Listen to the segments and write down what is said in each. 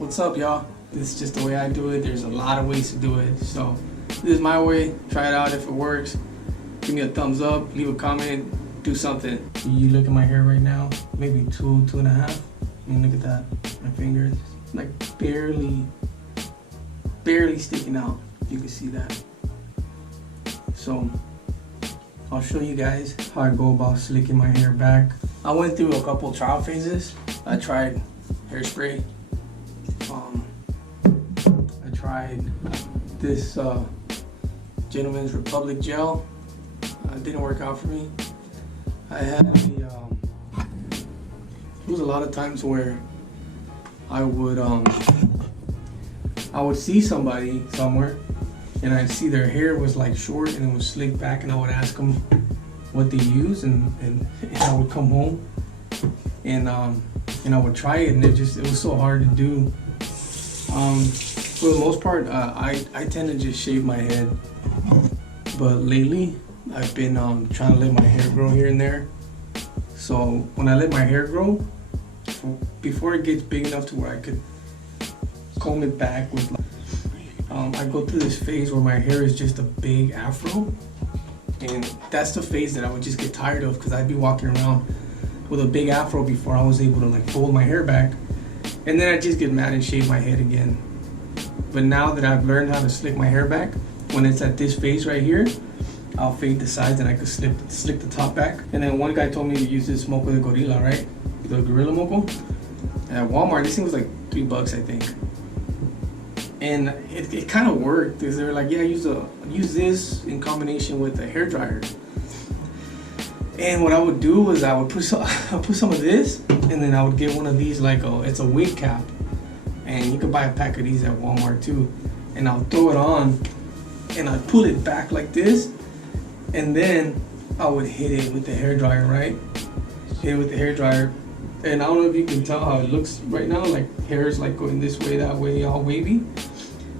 What's up, y'all? This is just the way I do it. There's a lot of ways to do it. So this is my way. Try it out. If it works, give me a thumbs up, leave a comment, do something. You look at my hair right now, maybe 2.5. I mean, look at that. My fingers, like barely sticking out. You can see that. So I'll show you guys how I go about slicking my hair back. I went through a couple trial phases. I tried hairspray. I tried this Gentleman's Republic gel. Didn't work out for me. I had the there was a lot of times where I would see somebody somewhere and I'd see their hair was like short and it was slicked back, and I would ask them what they use, and I would come home and I would try it, and it was so hard to do. For the most part, I tend to just shave my head, but lately I've been trying to let my hair grow here and there. So when I let my hair grow, before it gets big enough to where I could comb it back with, I go through this phase where my hair is just a big afro, and that's the phase that I would just get tired of, because I'd be walking around with a big afro before I was able to like fold my hair back, and then I'd just get mad and shave my head again. But now that I've learned how to slick my hair back, when it's at this phase right here, I'll fade the sides and I could slick the top back. And then one guy told me to use this Moco De Gorilla, right? The Gorilla Moco. At Walmart, this thing was like $3, I think. And it kind of worked, because they were like, yeah, use this in combination with a hair dryer. And what I would do was I would put some of this, and then I would get one of these, like it's a wig cap. And you can buy a pack of these at Walmart too. And I'll throw it on, and I'd pull it back like this, and then I would hit it with the hair dryer, right? Hit it with the hair dryer. And I don't know if you can tell how it looks right now, like hair is like going this way, that way, all wavy.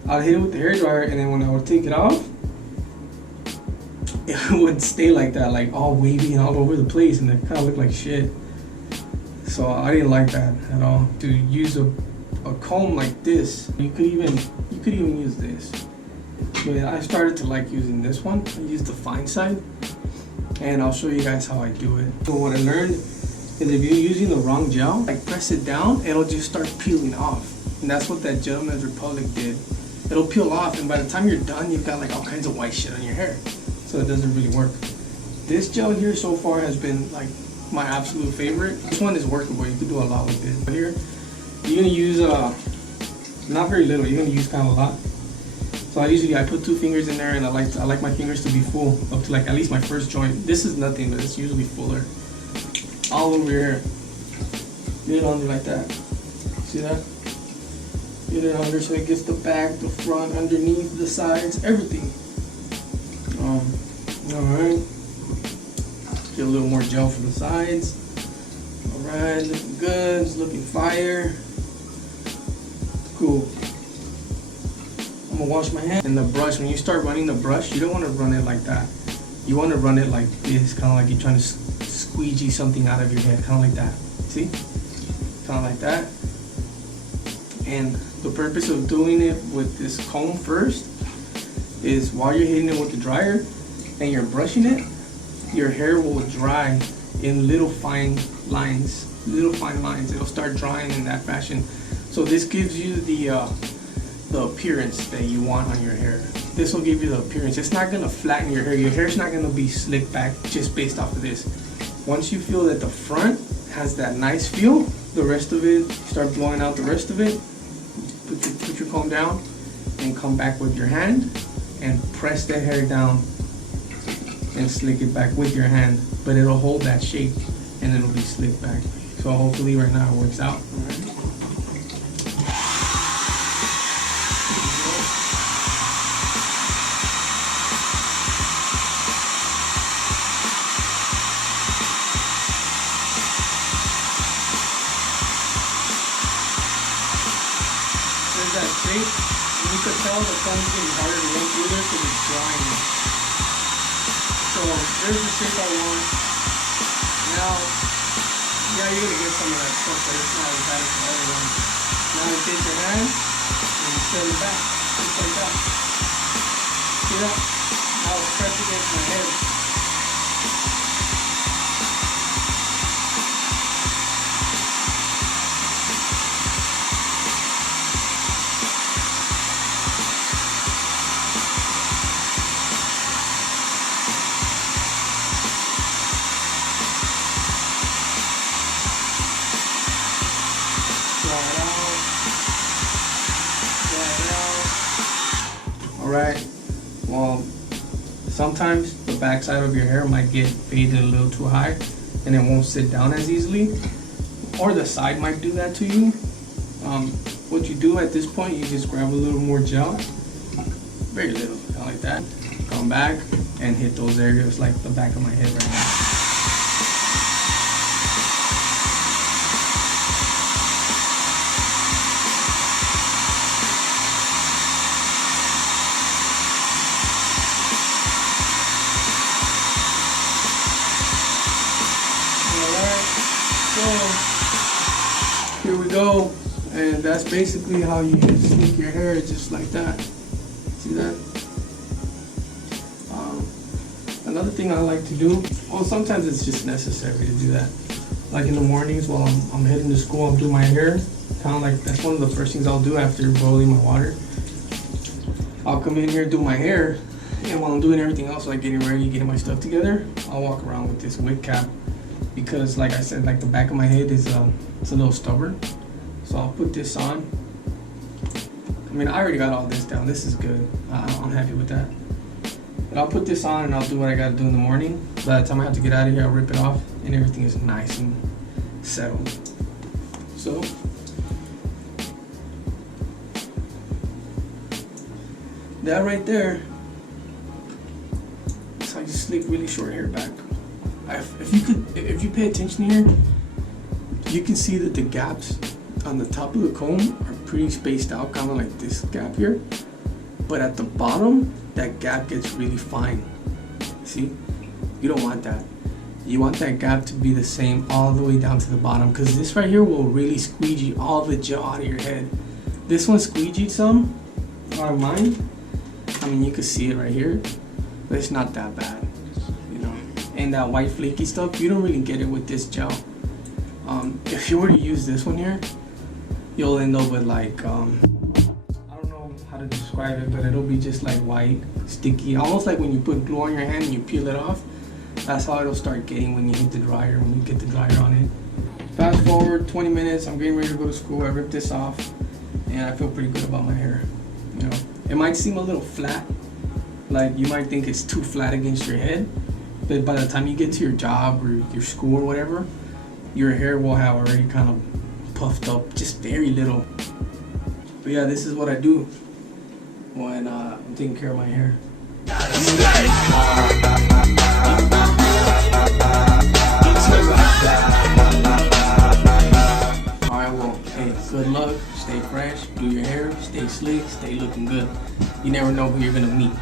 I'd hit it with the hair dryer, and then when I would take it off, it would stay like that, like all wavy and all over the place, and it kind of looked like shit. So I didn't like that at all. To use a comb like this, you could even use this. But I started to like using this one. I use the fine side, and I'll show you guys how I do it. So what I learned is, if you're using the wrong gel, like press it down, it'll just start peeling off. And that's what that Gentleman's Republic did. It'll peel off, and by the time you're done, you've got like all kinds of white shit on your hair. So it doesn't really work. This gel here so far has been like my absolute favorite. This one is workable. You can do a lot with it. But here, you're gonna use not very little. You're gonna use kind of a lot. So I put 2 fingers in there, and I like my fingers to be full up to like at least my first joint. This is nothing, but it's usually fuller. All over your hair. Get it under like that. See that? Get it under so it gets the back, the front, underneath, the sides, everything. Alright. Get a little more gel for the sides. Alright, looking good, it's looking fire. Cool. I'm gonna wash my hands. And the brush, when you start running the brush, you don't want to run it like that. You want to run it like this, kind of like you're trying to squeegee something out of your head, kind of like that. See? Kind of like that. And the purpose of doing it with this comb first is, while you're hitting it with the dryer and you're brushing it, your hair will dry in little fine lines. It'll start drying in that fashion. So this gives you the appearance that you want on your hair. This will give you the appearance. It's not gonna flatten your hair. Your hair's not gonna be slicked back just based off of this. Once you feel that the front has that nice feel, the rest of it, start blowing out the rest of it. Put your comb down and come back with your hand and press the hair down and slick it back with your hand. But it'll hold that shape and it'll be slicked back. So hopefully right now it works out. All right. There's that shape, and you could tell the comb's getting harder to run through there because it's drying. So there's the shape I want. Now, yeah, you're gonna get some of that stuff, but it's not as bad as the other one. Now you take your hand and you set it back, just like that. See that? Now it's pressed against my head. Alright, well, sometimes the backside of your hair might get faded a little too high and it won't sit down as easily, or the side might do that to you. What you do at this point, you just grab a little more gel, very little, like that, come back and hit those areas like the back of my head right now. So here we go, and that's basically how you sneak your hair, just like that. See that? Another thing I like to do, well, sometimes it's just necessary to do that. Like in the mornings while I'm heading to school, I'll do my hair. Kind of like, that's one of the first things I'll do after boiling my water. I'll come in here, do my hair, and while I'm doing everything else, like getting ready, getting my stuff together, I'll walk around with this wig cap. Because like I said, like the back of my head is it's a little stubborn. So I'll put this on. I mean, I already got all this down. This is good. I'm happy with that. But I'll put this on and I'll do what I gotta do in the morning. By the time I have to get out of here, I'll rip it off and everything is nice and settled. So that right there is how you slick really short hair back. If you pay attention here, you can see that the gaps on the top of the comb are pretty spaced out, kind of like this gap here. But at the bottom, that gap gets really fine. See? You don't want that. You want that gap to be the same all the way down to the bottom, because this right here will really squeegee all the gel out of your head. This one squeegeed some out of mine. I mean, you can see it right here, but it's not that bad. And that white flaky stuff, you don't really get it with this gel. If you were to use this one here, you'll end up with like, I don't know how to describe it, but it'll be just like white, sticky, almost like when you put glue on your hand and you peel it off. That's how it'll start getting when you hit the dryer, when you get the dryer on it. Fast forward 20 minutes, I'm getting ready to go to school. I ripped this off and I feel pretty good about my hair. You know, it might seem a little flat, like you might think it's too flat against your head. But by the time you get to your job or your school or whatever, your hair will have already kind of puffed up, just very little. But yeah, this is what I do when I'm taking care of my hair. Alright, well, hey, good luck, stay fresh, do your hair, stay slick, stay looking good. You never know who you're gonna meet.